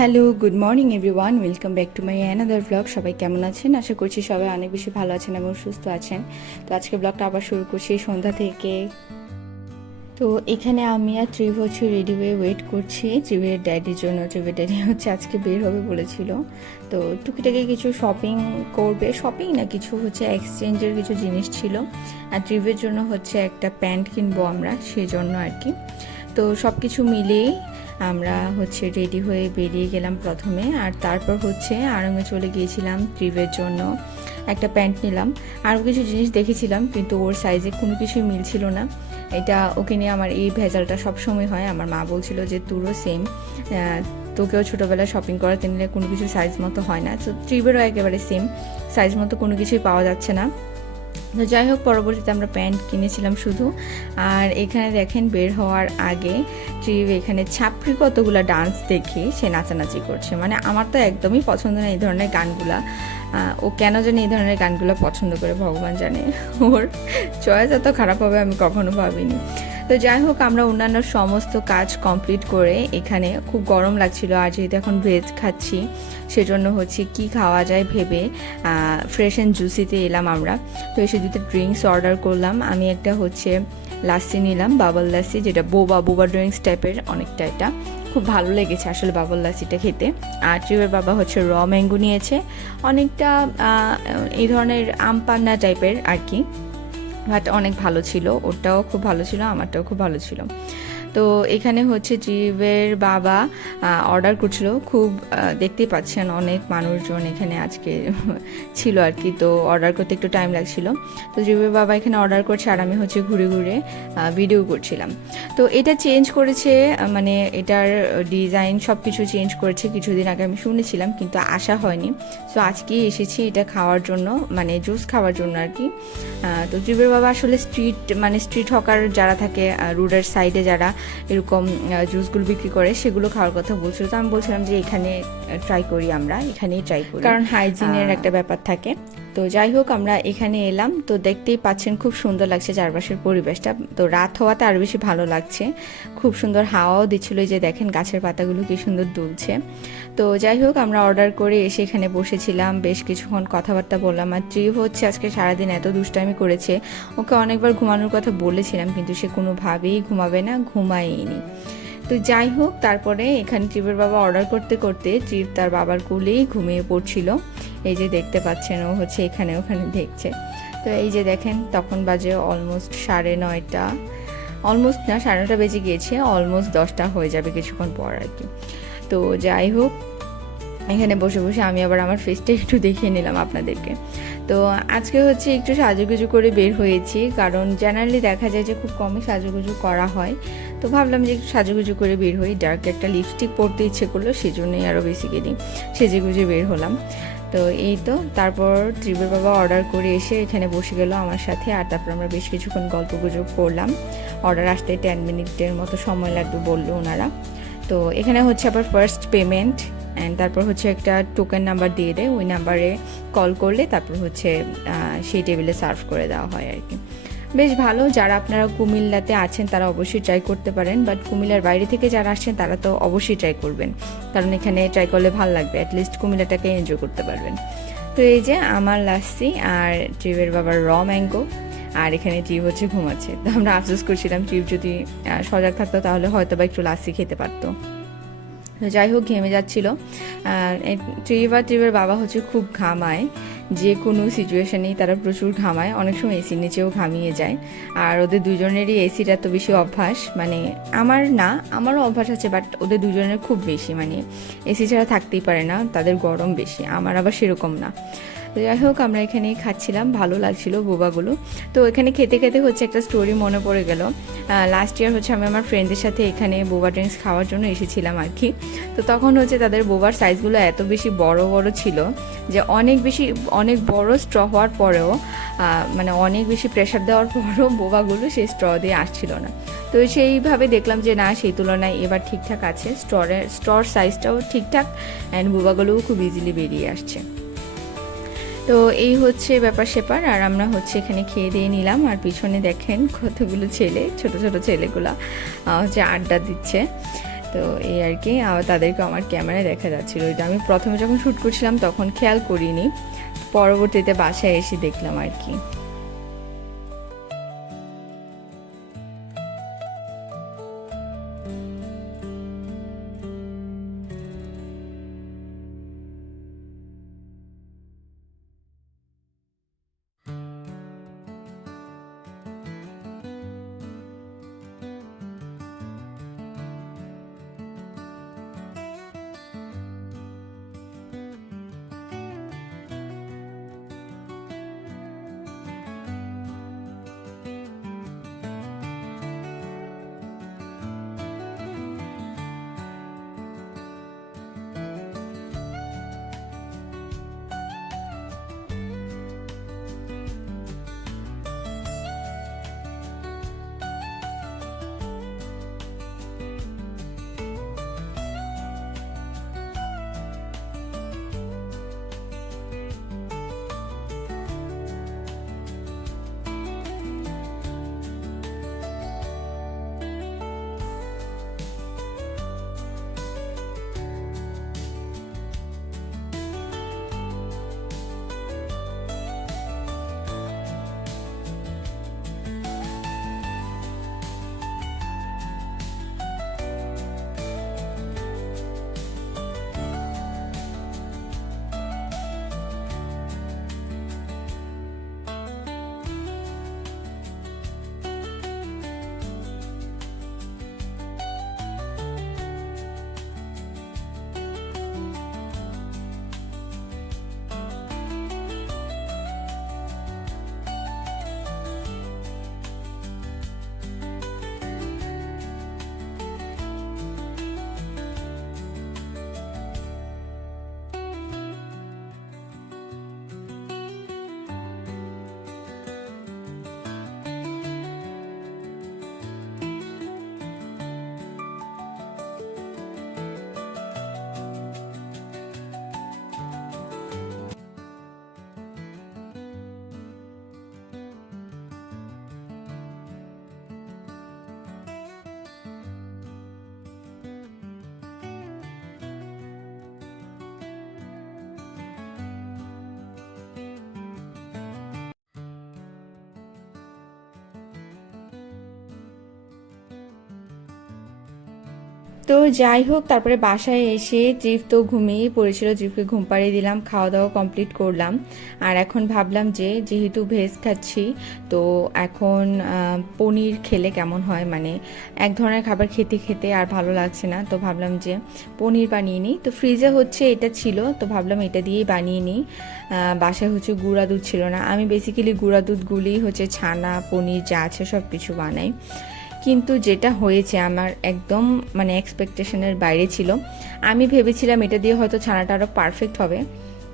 Hello good morning everyone welcome back to my another blog সবাই কেমন আছেন? আশা করছি সবাই অনেক বেশি ভালো আছেন এবং সুস্থ আছেন। তো আজকে ব্লগটা আবার শুরু করছি সন্ধ্যা থেকে। তো এখানে আমি আর ট্রিপ হচ্ছে রেডি হয়ে ওয়েট করছি। ট্রিপের ড্যাডির জন্য। ট্রিপের ড্যাডি হচ্ছে আজকে বের হবে বলেছিল। তো টুকিটাকি কিছু শপিং করবে। শপিং না, কিছু হচ্ছে এক্সচেঞ্জের কিছু জিনিস ছিল। আর ট্রিপের জন্য হচ্ছে একটা প্যান্ট কিনবো আমরা সেই জন্য আর কি। তো সব কিছু মিলেই আমরা হচ্ছে রেডি হয়ে বেরিয়ে গেলাম প্রথমে, আর তারপর হচ্ছে আড়ঙ্গে চলে গিয়েছিলাম ট্রিপের জন্য একটা প্যান্ট নিলাম। আরও কিছু জিনিস দেখেছিলাম, কিন্তু ওর সাইজে কোনো কিছুই মিলছিল না। এটা ওকে নিয়ে আমার এই ভেজালটা সবসময় হয়। আমার মা বলছিল যে, তোরও সেম তোকেও ছোটোবেলায় শপিং করাতে নিলে কোনো কিছু সাইজ মতো হয় না। তো ট্রিপেরও একেবারে সেম সাইজ মতো কোনো কিছুই পাওয়া যাচ্ছে না। তো যাই হোক, পরবর্তীতে আমরা প্যান্ট কিনেছিলাম শুধু। আর এখানে দেখেন বের হওয়ার আগে ট্রিপ, এখানে ছাপড়ি কতগুলা ডান্স দেখে সে নাচানাচি করছে। মানে আমার তো একদমই পছন্দ না এই ধরনের গানগুলা। ও কেন জানি এই ধরনের গানগুলো পছন্দ করে, ভগবান জানে। ওর চয়েস এত খারাপ হবে আমি কখনো ভাবিনি। তো যাই হোক, আমরা অন্যান্য সমস্ত কাজ কমপ্লিট করে এখানে খুব গরম লাগছিল। আর যেহেতু এখন ভেজ খাচ্ছি, সেজন্য হচ্ছে কি খাওয়া যায় ভেবে ফ্রেশ অ্যান্ড জুসিতে এলাম আমরা। তো এসে দুটো ড্রিঙ্কস অর্ডার করলাম। আমি একটা হচ্ছে লাসি নিলাম বাবল লাসি যেটা বোবা বোবা ড্রিঙ্কস টাইপের অনেকটা এটা। খুব ভালো লেগেছে আসলে বাবল লাসিটা খেতে। আর ট্রিপের বাবা হচ্ছে র ম্যাঙ্গো নিয়েছে। অনেকটা এই ধরনের আম পান্না টাইপের আর কি। বাট অনেক ভালো ছিল ওটাও খুব ভালো ছিল আমারটাও খুব ভালো ছিল। তো এখানে হচ্ছে ট্রিপের বাবা অর্ডার করছিল। খুব দেখতেই পাচ্ছেন অনেক মানুষজন এখানে আজকে ছিল আর কি। তো অর্ডার করতে একটু টাইম লাগছিল। তো ট্রিপের বাবা এখানে অর্ডার করছে আর আমি হচ্ছে ঘুরে ঘুরে ভিডিও করছিলাম। তো এটা চেঞ্জ করেছে মানে এটার ডিজাইন সব কিছু চেঞ্জ করেছে। কিছুদিন আগে আমি শুনেছিলাম, কিন্তু আসা হয়নি। সো আজকেই এসেছি এটা খাওয়ার জন্য মানে জুস খাওয়ার জন্য আর কি। তো ট্রিপের বাবা আসলে স্ট্রিট মানে স্ট্রিট হকার যারা থাকে রোডের সাইডে যারা এরকম জুসগুলো বিক্রি করে সেগুলো খাওয়ার কথা বলছিল। তো আমি বলছিলাম যে এখানে ট্রাই করি আমরা এখানেই ট্রাই করি। কারণ হাইজিনের একটা ব্যাপার থাকে। তো যাই হোক আমরা এখানে এলাম। তো দেখতেই পাচ্ছেন খুব সুন্দর লাগছে চারপাশের পরিবেশটা। তো রাত হওয়াতে আরও বেশি ভালো লাগছে। খুব সুন্দর হাওয়াও দিচ্ছিল যে দেখেন গাছের পাতাগুলো কি সুন্দর দুলছে। তো যাই হোক আমরা অর্ডার করে এসে এখানে বসেছিলাম। বেশ কিছুক্ষণ কথাবার্তা বললাম। আর ট্রিপ হচ্ছে আজকে সারাদিন এত দুষ্টামি করেছে। ওকে অনেকবার ঘুমানোর কথা বলেছিলাম, কিন্তু সে কোনোভাবেই ঘুমাবে না ঘুমায়নি তো যাই হোক, তারপরে এখানে ট্রিপের বাবা অর্ডার করতে করতে ট্রিপ তার বাবার কুলেই ঘুমিয়ে পড়ছিল। এই যে দেখতে পাচ্ছেন, ও হচ্ছে এখানে, ওখানে দেখছে। তো এই যে দেখেন, তখন বাজে অলমোস্ট সাড়ে নয়টা। অলমোস্ট না, সাড়ে নটা বেজে গিয়েছে অলমোস্ট দশটা হয়ে যাবে কিছুক্ষণ পর আর কি। তো যাই হোক, এখানে বসে বসে আমি আবার আমার ফেসটা একটু দেখিয়ে নিলাম আপনাদেরকে। তো আজকে হচ্ছে একটু সাজুগুজু করে বের হয়েছি, কারণ জেনারেলি দেখা যায় যে খুব কমই সাজুগুজু করা হয়। তো ভাবলাম যে সাজুগুজু করে বের হই। ডার্ক একটা লিপস্টিক পরতে ইচ্ছে করল সেই জন্যই আরও বেসিক্যালি সেজে গুজে বের হলাম। তো এই তো, তারপর ত্রিবের বাবা অর্ডার করে এসে এখানে বসে গেল আমার সাথে। আর তারপর আমরা বেশ কিছুক্ষণ গল্প গুজব করলাম। অর্ডার আসতে টেন মিনিটের মতো সময় লাগবে বলল ওনারা। তো এখানে হচ্ছে আবার ফার্স্ট পেমেন্ট অ্যান্ড তারপর হচ্ছে একটা টোকেন নাম্বার দিয়ে দেয় ওই নাম্বারে কল করলে তারপর হচ্ছে সেই টেবিলে সার্ভ করে দেওয়া হয় আর কি। বেশ ভালো, যারা আপনারা কুমিল্লাতে আছেন তারা অবশ্যই ট্রাই করতে পারেন বাট কুমিল্লার বাইরে থেকে যারা আসছেন তারা তো অবশ্যই ট্রাই করবেন, কারণ এখানে ট্রাই করলে ভালো লাগবে অ্যাটলিস্ট কুমিল্লাটাকে এনজয় করতে পারবেন। তো এই যে আমার লাসি আর ট্রিপের বাবার র ম্যাঙ্গো আর এখানে ট্রিপ হচ্ছে ঘুমাচ্ছে তো আমরা আফসোস করছিলাম ট্রিপ যদি সজাগ থাকতো তাহলে হয়তো বা একটু লাসি খেতে পারতো। যাই হোক, ঘেমে যাচ্ছিল। ট্রিপ আর ট্রিপের বাবা হচ্ছে খুব ঘামায়। যে কোনো সিচুয়েশনেই তারা প্রচুর ঘামায়, অনেক সময় এসির নিচেও ঘামিয়ে যায়। আর ওদের দুজনেরই এসির এত বেশি অভ্যাস মানে আমার না, আমারও অভ্যাস আছে বাট ওদের দুজনের খুব বেশি মানে এসি ছাড়া থাকতেই পারে না, তাদের গরম বেশি, আমার আবার সেরকম না। তো যাই হোক, আমরা এখানেই খাচ্ছিলাম। ভালো লাগছিল বোবাগুলো। তো এখানে খেতে খেতে হচ্ছে একটা স্টোরি মনে পড়ে গেল। লাস্ট ইয়ার হচ্ছে আমি আমার ফ্রেন্ডদের সাথে এখানে বোবা ড্রিঙ্কস খাওয়ার জন্য এসেছিলাম আর কি। তো তখন হচ্ছে তাদের বোবার সাইজগুলো এত বেশি বড় বড় ছিল যে অনেক বেশি, অনেক বড় স্ট্র হওয়ার পরেও মানে অনেক বেশি প্রেশার দেওয়ার পরেও বোবাগুলো সেই স্ট্র দিয়ে আসছিল না। তো সেইভাবে দেখলাম যে না, সেই তুলনায় এবার ঠিকঠাক আছে। স্টরের স্টর সাইজটাও ঠিকঠাক অ্যান্ড বোবাগুলোও খুব ইজিলি বেরিয়ে আসছে। তো এই হচ্ছে ব্যাপার সেপার, আর আমরা হচ্ছে এখানে খেয়ে দিয়ে নিলাম। আর পিছনে দেখেন কতগুলো ছেলে, ছোট ছোট ছেলেগুলো হচ্ছে আড্ডা দিচ্ছে। তো এই আর কি তাদেরকে আমার ক্যামেরায় দেখা যাচ্ছিল। ওইটা আমি প্রথমে যখন শ্যুট করছিলাম তখন খেয়াল করিনি, পরবর্তীতে বাসায় এসে দেখলাম আর কি। তো যাই হোক, তারপরে বাসায় এসে জিফ তো ঘুমিয়েই পড়েছিল জিফকে ঘুম পাড়িয়ে দিলাম খাওয়া দাওয়া কমপ্লিট করলাম। আর এখন ভাবলাম যে, যেহেতু ভেজ খাচ্ছি, তো এখন পনির খেলে কেমন হয়? মানে এক ধরনের খাবার খেতে খেতে আর ভালো লাগছে না, তো ভাবলাম যে পনির বানিয়ে নিই। তো ফ্রিজে হচ্ছে এটা ছিল, তো ভাবলাম এটা দিয়েই বানিয়ে নিই। বাসায় হচ্ছে গুঁড়া দুধ ছিল না। আমি বেসিক্যালি গুঁড়া দুধগুলি হচ্ছে ছানা, পনির যা আছে সব কিছু বানাই। কিন্তু যেটা হয়েছে আমার একদম মানে এক্সপেকটেশনের বাইরে ছিল। আমি ভেবেছিলাম এটা দিয়ে হয়তো ছানাটা আরও পারফেক্ট হবে।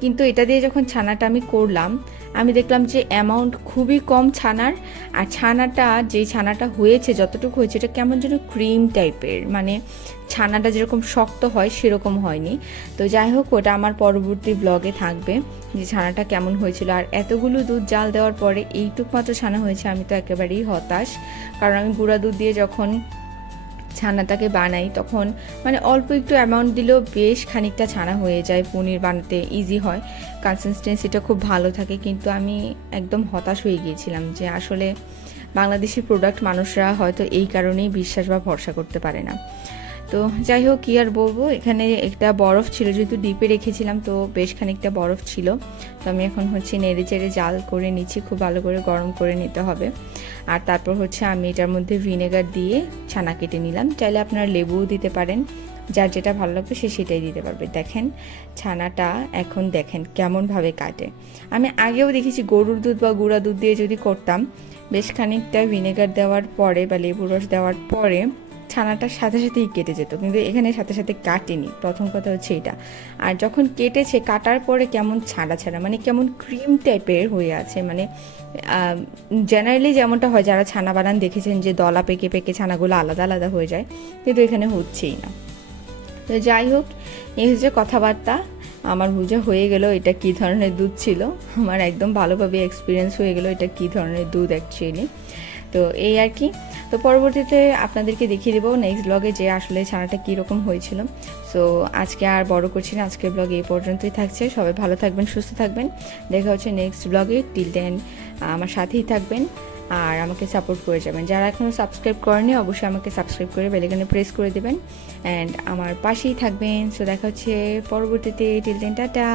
কিন্তু এটা দিয়ে যখন ছানাটা আমি করলাম আমি দেখলাম যে অ্যামাউন্ট খুবই কম ছানার, আর ছানাটা যে ছানাটা হয়েছে, যতটুকু হয়েছে, এটা কেমন যেন ক্রিম টাইপের মানে ছানাটা যেরকম শক্ত হয়, সেরকম হয়নি। তো যাই হোক, ওটা আমার পরবর্তী ব্লগে থাকবে, যে ছানাটা কেমন হয়েছিল। আর এতগুলো দুধ জাল দেওয়ার পরে এইটুক মাত্র ছানা হয়েছে, আমি তো একেবারেই হতাশ। কারণ আমি গুঁড়া দুধ দিয়ে যখন ছানাটাকে বানাই, তখন মানে অল্প একটু অ্যামাউন্ট দিলেও বেশ খানিকটা ছানা হয়ে যায়, পনির বানাতে ইজি হয়। কনসিস্টেন্সিটা খুব ভালো থাকে, কিন্তু আমি একদম হতাশ হয়ে গিয়েছিলাম যে আসলে বাংলাদেশি প্রোডাক্ট মানুষরা হয়তো এই কারণেই বিশ্বাস বা ভরসা করতে পারে না। তো যাই হোক, কী আর বলব? এখানে একটা বরফ ছিল, যেহেতু ডিপে রেখেছিলাম, তো বেশ খানিকটা বরফ ছিল। তো আমি এখন হচ্ছে নেড়ে চেড়ে জাল করে নিচ্ছি, খুব ভালো করে গরম করে নিতে হবে। আর তারপর হচ্ছে আমি এটার মধ্যে ভিনেগার দিয়ে ছানা কেটে নিলাম। চাইলে আপনারা লেবুও দিতে পারেন। যার যেটা ভালো লাগবে, সে সেটাই দিতে পারবে। দেখেন, ছানাটা এখন দেখেন কেমনভাবে কাটে। আমি আগেও দেখেছি গরুর দুধ বা গুঁড়া দুধ দিয়ে যদি করতাম, বেশ খানিকটা ভিনেগার দেওয়ার পরে বা লেবু রস দেওয়ার পরে ছানাটার সাথে সাথেই কেটে যেত, কিন্তু এখানে সাথে সাথে কাটেনি। প্রথম কথা হচ্ছে এটা। আর যখন কেটেছে, কাটার পরে কেমন ছাড়া ছাড়া মানে কেমন ক্রিম টাইপের হয়ে আছে মানে জেনারেলি যেমনটা হয়, যারা ছানা বানান দেখেছেন যে দলা পেকে পেকে ছানাগুলো আলাদা আলাদা হয়ে যায়, কিন্তু এখানে হচ্ছেই না। তো যাই হোক, এই হচ্ছে কথাবার্তা। আমার বুঝা হয়ে গেল এটা কী ধরনের দুধ ছিল। আমার একদম ভালোভাবে এক্সপিরিয়েন্স হয়ে গেল এটা কী ধরনের দুধ অ্যাকচুয়ালি তো এই আর কি। তো পরবর্তীতে আপনাদেরকে দেখিয়ে দেবো নেক্সট ব্লগে যে আসলে ছানাটা কীরকম হয়েছিল। সো আজকে আর বড় করছি না, আজকের ব্লগ এই পর্যন্তই থাকছে। সবাই ভালো থাকবেন, সুস্থ থাকবেন। দেখা হচ্ছে নেক্সট ব্লগে টিল দেন আমার সাথেই থাকবেন আর আমাকে সাপোর্ট করে যাবেন। যারা এখনও সাবস্ক্রাইব করেনি অবশ্যই আমাকে সাবস্ক্রাইব করে বেলেগানে প্রেস করে দেবেন। অ্যান্ড আমার পাশেই থাকবেন। সো দেখা হচ্ছে পরবর্তীতে। Till then tata.